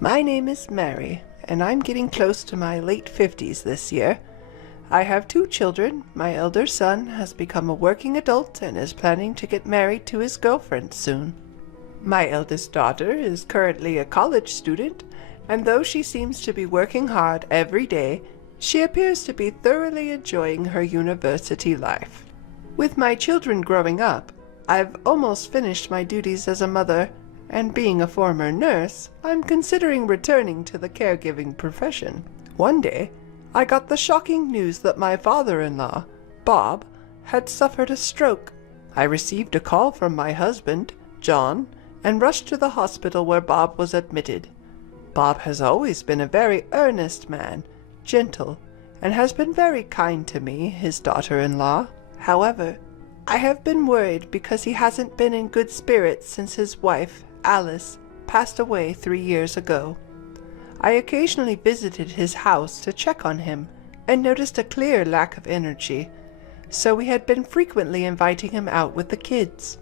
My name is Mary, and I'm getting close to my late 50s this year. I have 2 children. My elder son has become a working adult and is planning to get married to his girlfriend soon. My eldest daughter is currently a college student, and though she seems to be working hard every day, she appears to be thoroughly enjoying her university life. With my children growing up, I've almost finished my duties as a mother, and being a former nurse, I'm considering returning to the caregiving profession. One day, I got the shocking news that my father-in-law, Bob, had suffered a stroke. I received a call from my husband, John, and rushed to the hospital where Bob was admitted. Bob has always been a very earnest man, gentle, and has been very kind to me, his daughter-in-law. However, I have been worried because he hasn't been in good spirits since his wife, Alice, passed away 3 years ago. I occasionally visited his house to check on him and noticed a clear lack of energy, so we had been frequently inviting him out with the kids.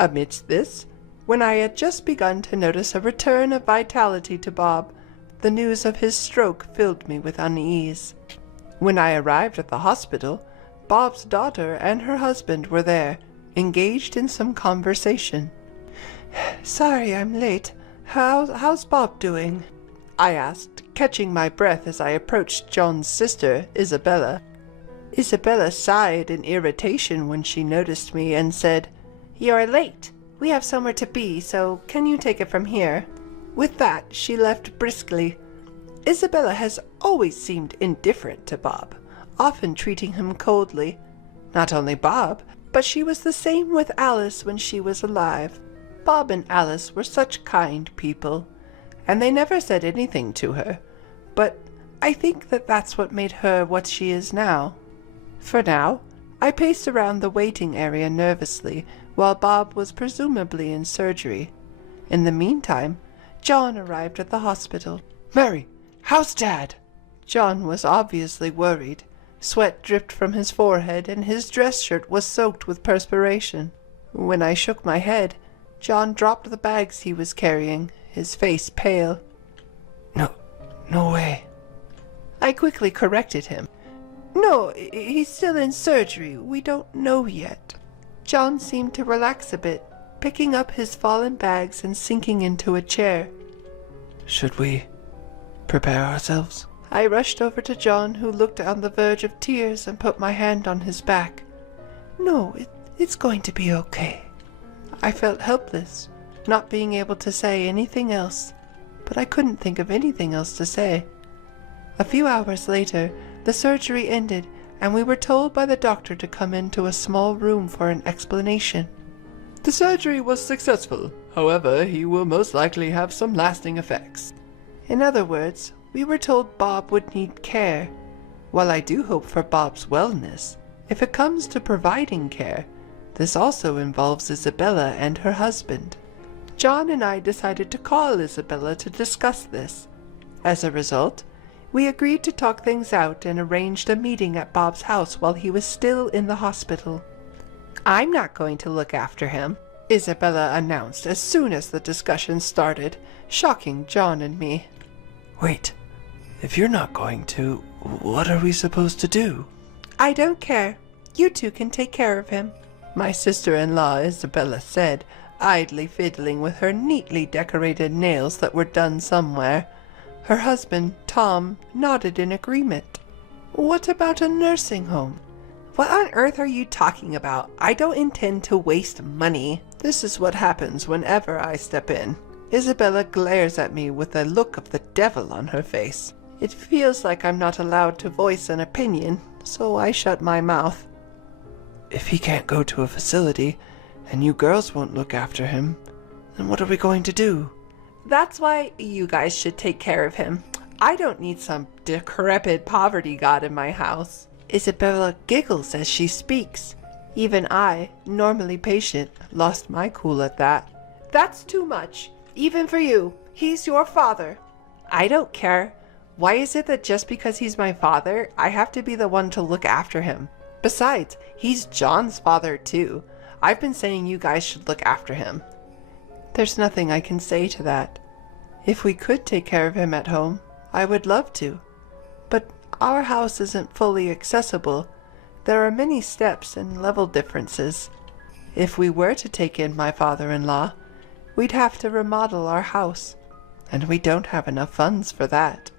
Amidst this, when I had just begun to notice a return of vitality to Bob, the news of his stroke filled me with unease. When I arrived at the hospital, Bob's daughter and her husband were there, engaged in some conversation. "Sorry I'm late. How's Bob doing?" I asked, catching my breath as I approached John's sister, Isabella. Isabella sighed in irritation when she noticed me and said, "You're late. We have somewhere to be, so can you take it from here?" With that, she left briskly. Isabella has always seemed indifferent to Bob, often treating him coldly. Not only Bob, but she was the same with Alice when she was alive. Bob and Alice were such kind people, and they never said anything to her, but I think that's what made her what she is now. For now, I paced around the waiting area nervously while Bob was presumably in surgery. In the meantime, John arrived at the hospital. "Mary, how's Dad?" John was obviously worried. Sweat dripped from his forehead, and his dress shirt was soaked with perspiration. When I shook my head, John dropped the bags he was carrying, his face pale. No way." I quickly corrected him. "No, he's still in surgery. We don't know yet." John seemed to relax a bit, picking up his fallen bags and sinking into a chair. "Should we prepare ourselves?" I rushed over to John, who looked on the verge of tears, and put my hand on his back. "No, it's going to be okay." I felt helpless, not being able to say anything else, but I couldn't think of anything else to say. A few hours later, the surgery ended, and we were told by the doctor to come into a small room for an explanation. "The surgery was successful. However, he will most likely have some lasting effects." In other words, we were told Bob would need care. While I do hope for Bob's wellness, if it comes to providing care, this also involves Isabella and her husband. John and I decided to call Isabella to discuss this. As a result, we agreed to talk things out and arranged a meeting at Bob's house while he was still in the hospital. "I'm not going to look after him," Isabella announced as soon as the discussion started, shocking John and me. "Wait, if you're not going to, what are we supposed to do?" "I don't care. You two can take care of him," my sister-in-law Isabella said, idly fiddling with her neatly decorated nails that were done somewhere. Her husband, Tom, nodded in agreement. "What about a nursing home?" "What on earth are you talking about? I don't intend to waste money." This is what happens whenever I step in. Isabella glares at me with a look of the devil on her face. It feels like I'm not allowed to voice an opinion, so I shut my mouth. "If he can't go to a facility, and you girls won't look after him, then what are we going to do?" "That's why you guys should take care of him. I don't need some decrepit poverty god in my house." Isabella giggles as she speaks. Even I, normally patient, lost my cool at that. "That's too much, even for you. He's your father." "I don't care. Why is it that just because he's my father, I have to be the one to look after him? Besides, he's John's father too. I've been saying you guys should look after him." There's nothing I can say to that. If we could take care of him at home, I would love to. But our house isn't fully accessible. There are many steps and level differences. If we were to take in my father-in-law, we'd have to remodel our house, and we don't have enough funds for that.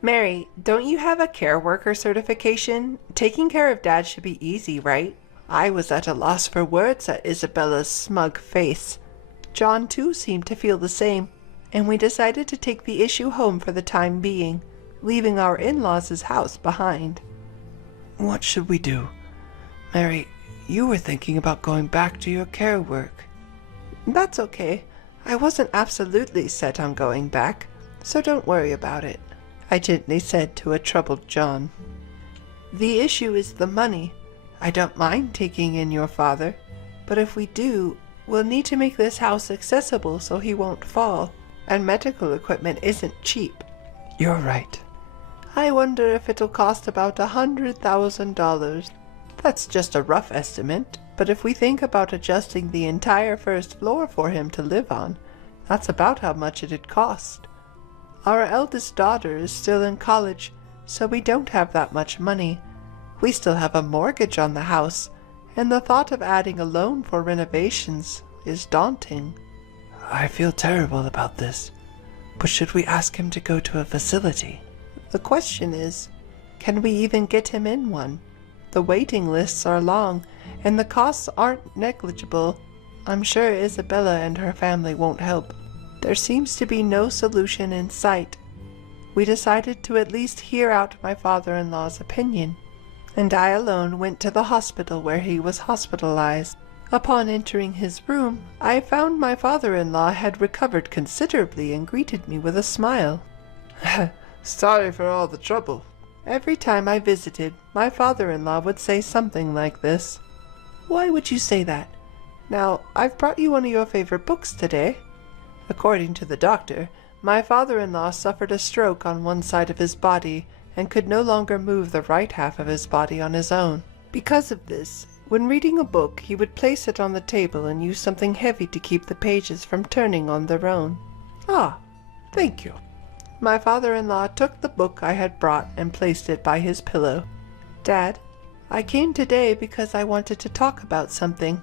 Mary, don't you have a care worker certification? Taking care of Dad should be easy, right? I was at a loss for words at Isabella's smug face. John too seemed to feel the same, and we decided to take the issue home for the time being, leaving our in-laws' house behind. What should we do? Mary, you were thinking about going back to your care work. That's okay. I wasn't absolutely set on going back, so don't worry about it, I gently said to a troubled John. The issue is the money. I don't mind taking in your father, but if we do, we'll need to make this house accessible so he won't fall, and medical equipment isn't cheap. You're right. I wonder if it'll cost about $100,000. That's just a rough estimate, but if we think about adjusting the entire first floor for him to live on, that's about how much it'd cost. Our eldest daughter is still in college, so we don't have that much money. We still have a mortgage on the house, and the thought of adding a loan for renovations is daunting. I feel terrible about this, but should we ask him to go to a facility? The question is, can we even get him in one? The waiting lists are long, and the costs aren't negligible. I'm sure Isabella and her family won't help. There seems to be no solution in sight. We decided to at least hear out my father-in-law's opinion, and I alone went to the hospital where he was hospitalized. Upon entering his room, I found my father-in-law had recovered considerably and greeted me with a smile. Sorry for all the trouble. Every time I visited, my father-in-law would say something like this. Why would you say that? Now, I've brought you one of your favorite books today. According to the doctor, my father-in-law suffered a stroke on one side of his body and could no longer move the right half of his body on his own. Because of this, when reading a book, he would place it on the table and use something heavy to keep the pages from turning on their own. Ah, thank you. My father-in-law took the book I had brought and placed it by his pillow. Dad, I came today because I wanted to talk about something.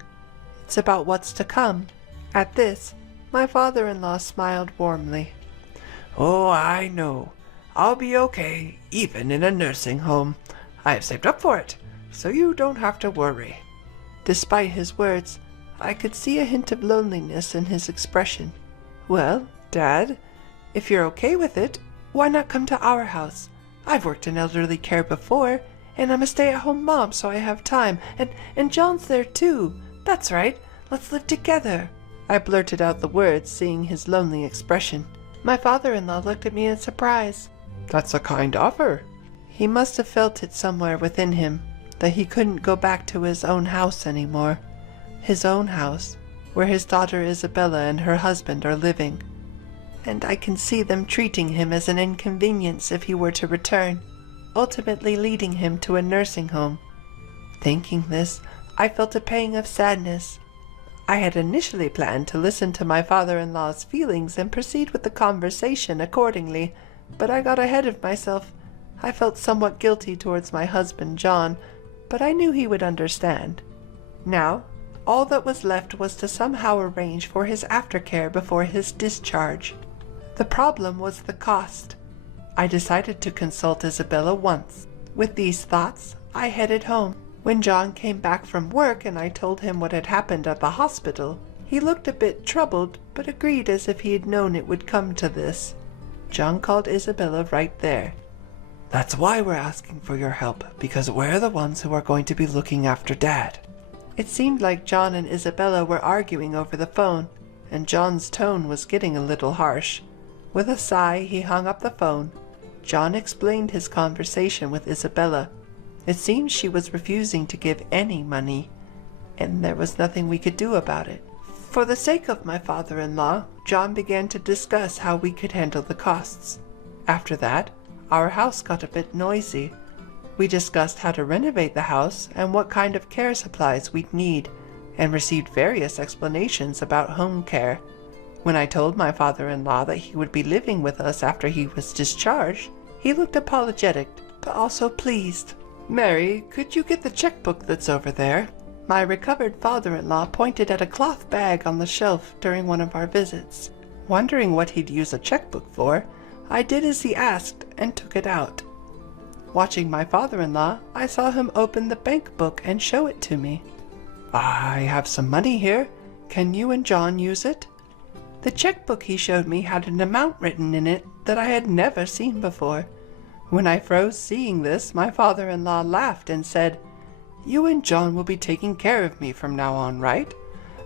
It's about what's to come. At this, my father-in-law smiled warmly. Oh, I know. I'll be okay, even in a nursing home. I have saved up for it, so you don't have to worry. Despite his words, I could see a hint of loneliness in his expression. Well, Dad, if you're okay with it, why not come to our house? I've worked in elderly care before, and I'm a stay-at-home mom, so I have time. And John's there too. That's right. Let's live together. I blurted out the words, seeing his lonely expression. My father-in-law looked at me in surprise. That's a kind offer. He must have felt it somewhere within him, that he couldn't go back to his own house anymore. His own house, where his daughter Isabella and her husband are living. And I can see them treating him as an inconvenience if he were to return, ultimately leading him to a nursing home. Thinking this, I felt a pang of sadness. I had initially planned to listen to my father-in-law's feelings and proceed with the conversation accordingly, but I got ahead of myself. I felt somewhat guilty towards my husband, John, but I knew he would understand. Now, all that was left was to somehow arrange for his aftercare before his discharge. The problem was the cost. I decided to consult Isabella once. With these thoughts, I headed home. When John came back from work and I told him what had happened at the hospital, he looked a bit troubled, but agreed as if he had known it would come to this. John called Isabella right there. That's why we're asking for your help, because we're the ones who are going to be looking after Dad. It seemed like John and Isabella were arguing over the phone, and John's tone was getting a little harsh. With a sigh, he hung up the phone. John explained his conversation with Isabella. It seemed she was refusing to give any money, and there was nothing we could do about it. For the sake of my father-in-law, John began to discuss how we could handle the costs. After that, our house got a bit noisy. We discussed how to renovate the house and what kind of care supplies we'd need, and received various explanations about home care. When I told my father-in-law that he would be living with us after he was discharged, he looked apologetic, but also pleased. "Mary, could you get the checkbook that's over there?" My recovered father-in-law pointed at a cloth bag on the shelf during one of our visits. Wondering what he'd use a checkbook for, I did as he asked and took it out. Watching my father-in-law, I saw him open the bank book and show it to me. "I have some money here. Can you and John use it?" The checkbook he showed me had an amount written in it that I had never seen before. When I froze seeing this, my father-in-law laughed and said, "You and John will be taking care of me from now on, right?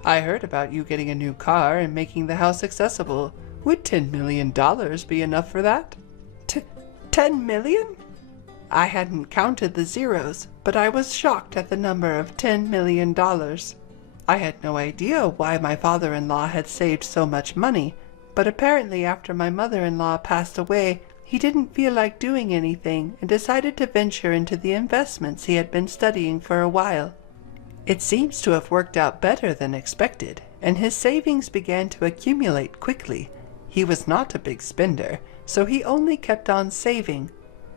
I heard about you getting a new car and making the house accessible. Would $10 million be enough for that?" $10 million? I hadn't counted the zeros, but I was shocked at the number of $10 million. I had no idea why my father-in-law had saved so much money, but apparently after my mother-in-law passed away, he didn't feel like doing anything and decided to venture into the investments he had been studying for a while. It seems to have worked out better than expected, and his savings began to accumulate quickly. He was not a big spender, so he only kept on saving.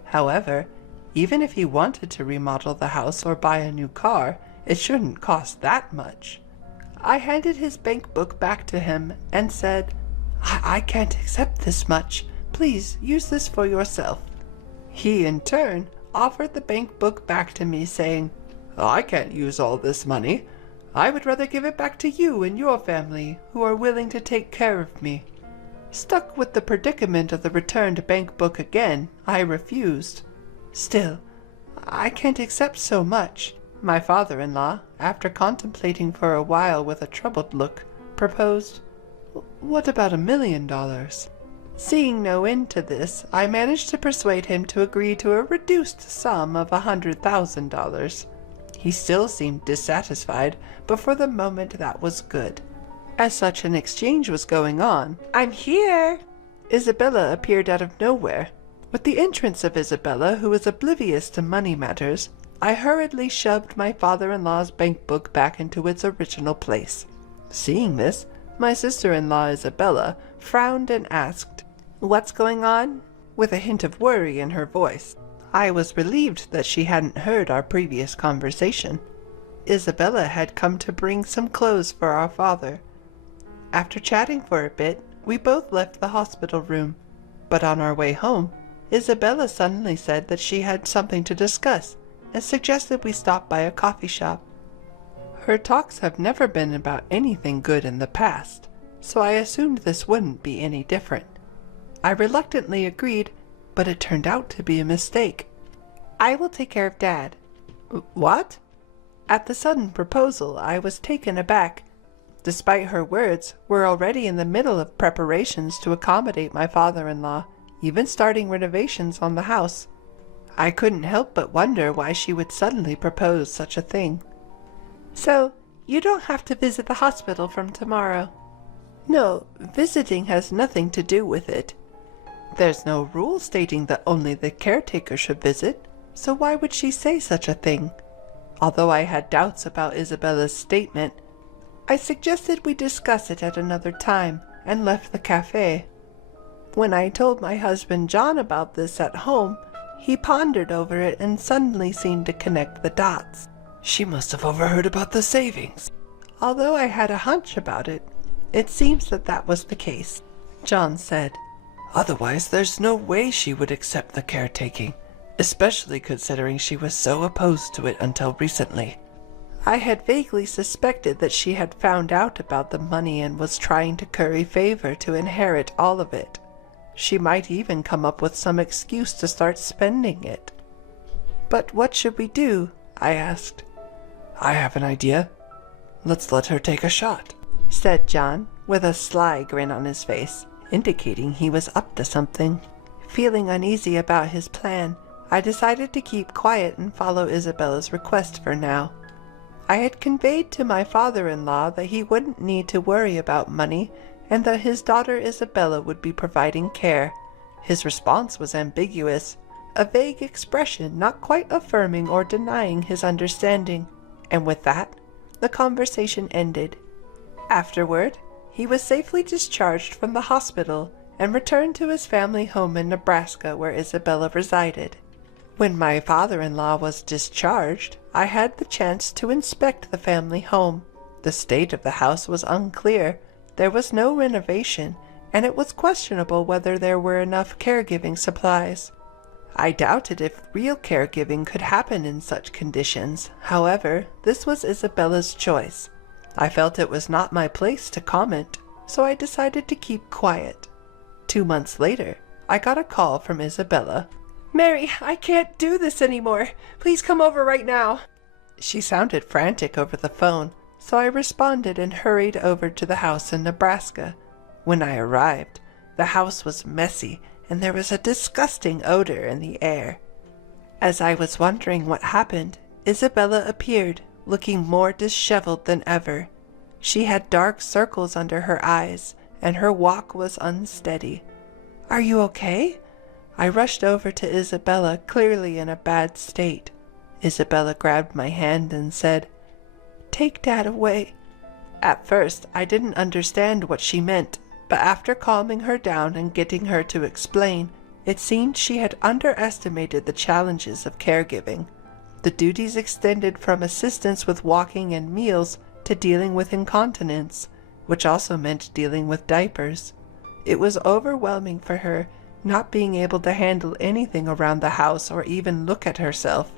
However, even if he wanted to remodel the house or buy a new car, it shouldn't cost that much. I handed his bank book back to him and said, I can't accept this much. Please use this for yourself." He, in turn, offered the bank book back to me, saying, "I can't use all this money. I would rather give it back to you and your family, who are willing to take care of me." Stuck with the predicament of the returned bank book again, I refused. "Still, I can't accept so much." My father-in-law, after contemplating for a while with a troubled look, proposed, "What about $1 million?" Seeing no end to this, I managed to persuade him to agree to a reduced sum of $100,000. He still seemed dissatisfied, but for the moment that was good. As such an exchange was going on, "I'm here!" Isabella appeared out of nowhere. With the entrance of Isabella, who was oblivious to money matters, I hurriedly shoved my father-in-law's bank book back into its original place. Seeing this, my sister-in-law Isabella frowned and asked, "What's going on?" with a hint of worry in her voice. I was relieved that she hadn't heard our previous conversation. Isabella had come to bring some clothes for our father. After chatting for a bit, we both left the hospital room, but on our way home, Isabella suddenly said that she had something to discuss and suggested we stop by a coffee shop. Her talks have never been about anything good in the past, so I assumed this wouldn't be any different. I reluctantly agreed, but it turned out to be a mistake. "I will take care of Dad." "What?" At the sudden proposal, I was taken aback. Despite her words, we're already in the middle of preparations to accommodate my father-in-law, even starting renovations on the house. I couldn't help but wonder why she would suddenly propose such a thing. "So, you don't have to visit the hospital from tomorrow?" "No, visiting has nothing to do with it. There's no rule stating that only the caretaker should visit, so why would she say such a thing?" Although I had doubts about Isabella's statement, I suggested we discuss it at another time and left the cafe. When I told my husband John about this at home, he pondered over it and suddenly seemed to connect the dots. She must have overheard about the savings. Although I had a hunch about it, it seems that was the case. John said, "Otherwise, there's no way she would accept the caretaking, especially considering she was so opposed to it until recently." I had vaguely suspected that she had found out about the money and was trying to curry favor to inherit all of it. She might even come up with some excuse to start spending it. "But what should we do?" I asked. "I have an idea. Let's let her take a shot," said John, with a sly grin on his face, indicating he was up to something. Feeling uneasy about his plan, I decided to keep quiet and follow Isabella's request for now. I had conveyed to my father-in-law that he wouldn't need to worry about money and that his daughter Isabella would be providing care. His response was ambiguous, a vague expression not quite affirming or denying his understanding, and with that, the conversation ended. Afterward, He was safely discharged from the hospital and returned to his family home in Nebraska where Isabella resided. When my father-in-law was discharged, I had the chance to inspect the family home. The state of the house was unclear. There was no renovation, and it was questionable whether there were enough caregiving supplies. I doubted if real caregiving could happen in such conditions. However, this was Isabella's choice. I felt it was not my place to comment, so I decided to keep quiet. 2 months later, I got a call from Isabella. "Mary, I can't do this anymore. Please come over right now." She sounded frantic over the phone, so I responded and hurried over to the house in Nebraska. When I arrived, the house was messy and there was a disgusting odor in the air. As I was wondering what happened, Isabella appeared, looking more disheveled than ever. She had dark circles under her eyes, and her walk was unsteady. "Are you okay?" I rushed over to Isabella, clearly in a bad state. Isabella grabbed my hand and said, "Take Dad away." At first, I didn't understand what she meant, but after calming her down and getting her to explain, it seemed she had underestimated the challenges of caregiving. The duties extended from assistance with walking and meals to dealing with incontinence, which also meant dealing with diapers. It was overwhelming for her, not being able to handle anything around the house or even look at herself.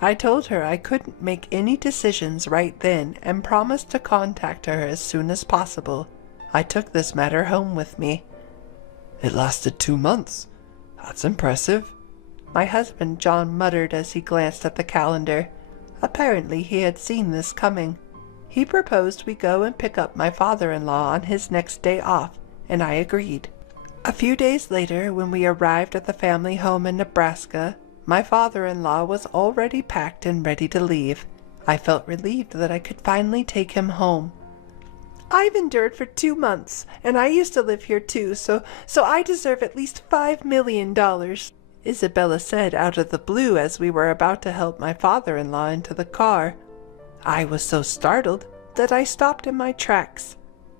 I told her I couldn't make any decisions right then and promised to contact her as soon as possible. I took this matter home with me. "It lasted 2 months. That's impressive," my husband John muttered as he glanced at the calendar. Apparently he had seen this coming. He proposed we go and pick up my father-in-law on his next day off, and I agreed. A few days later, when we arrived at the family home in Nebraska, my father-in-law was already packed and ready to leave. I felt relieved that I could finally take him home. "I've endured for 2 months, and I used to live here too, so I deserve at least $5 million, Isabella said out of the blue as we were about to help my father-in-law into the car. I was so startled that I stopped in my tracks.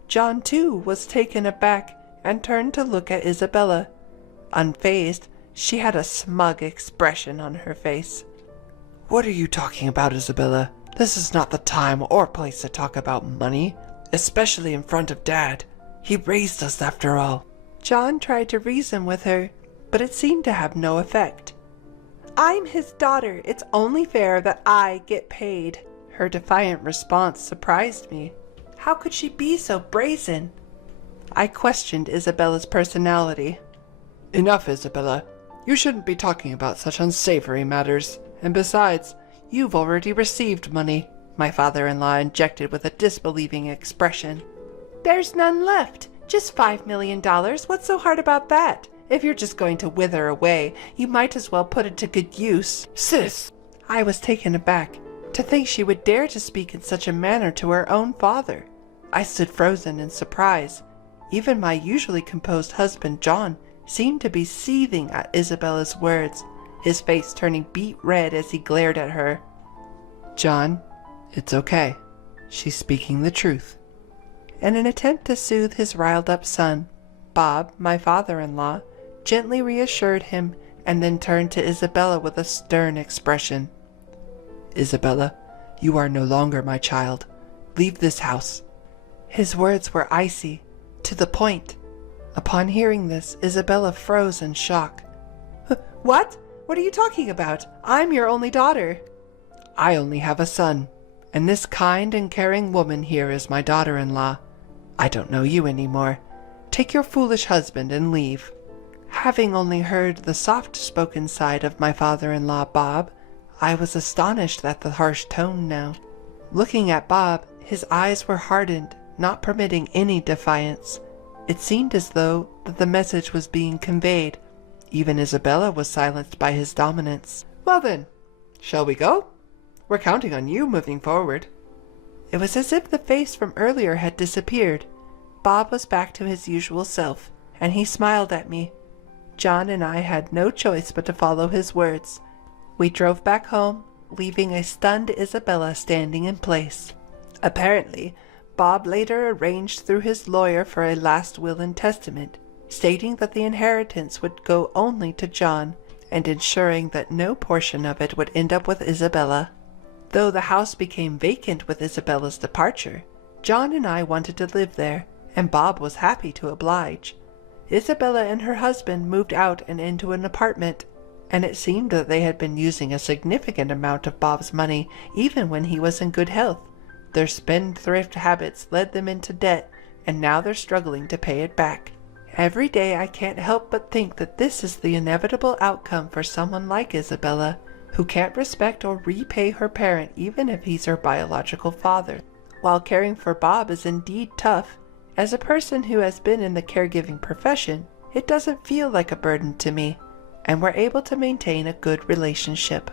John, too, was taken aback and turned to look at Isabella. Unfazed, she had a smug expression on her face. "What are you talking about, Isabella? This is not the time or place to talk about money, especially in front of Dad. He raised us after all." John tried to reason with her, but it seemed to have no effect. "I'm his daughter. It's only fair that I get paid." Her defiant response surprised me. How could she be so brazen? I questioned Isabella's personality. "Enough, Isabella. You shouldn't be talking about such unsavory matters. And besides, you've already received money," my father-in-law injected with a disbelieving expression. "There's none left. Just $5 million. What's so hard about that? If you're just going to wither away, you might as well put it to good use." "Sis!" I was taken aback. To think she would dare to speak in such a manner to her own father. I stood frozen in surprise. Even my usually composed husband, John, seemed to be seething at Isabella's words, his face turning beet red as he glared at her. "John, it's okay. She's speaking the truth." In an attempt to soothe his riled-up son, Bob, my father-in-law, gently reassured him and then turned to Isabella with a stern expression. "Isabella, you are no longer my child. Leave this house." His words were icy, to the point. Upon hearing this, Isabella froze in shock. What? What are you talking about? I'm your only daughter." "I only have a son, and this kind and caring woman here is my daughter-in-law. I don't know you anymore. Take your foolish husband and leave." Having only heard the soft-spoken side of my father-in-law, Bob, I was astonished at the harsh tone now. Looking at Bob, his eyes were hardened, not permitting any defiance. It seemed as though that the message was being conveyed. Even Isabella was silenced by his dominance. "Well then, shall we go? We're counting on you moving forward." It was as if the face from earlier had disappeared. Bob was back to his usual self, and he smiled at me. John and I had no choice but to follow his words. We drove back home, leaving a stunned Isabella standing in place. Apparently, Bob later arranged through his lawyer for a last will and testament, stating that the inheritance would go only to John, and ensuring that no portion of it would end up with Isabella. Though the house became vacant with Isabella's departure, John and I wanted to live there, and Bob was happy to oblige. Isabella and her husband moved out and into an apartment, and it seemed that they had been using a significant amount of Bob's money even when he was in good health. Their spendthrift habits led them into debt, and now they're struggling to pay it back. Every day I can't help but think that this is the inevitable outcome for someone like Isabella, who can't respect or repay her parent even if he's her biological father. While caring for Bob is indeed tough, as a person who has been in the caregiving profession, it doesn't feel like a burden to me, and we're able to maintain a good relationship.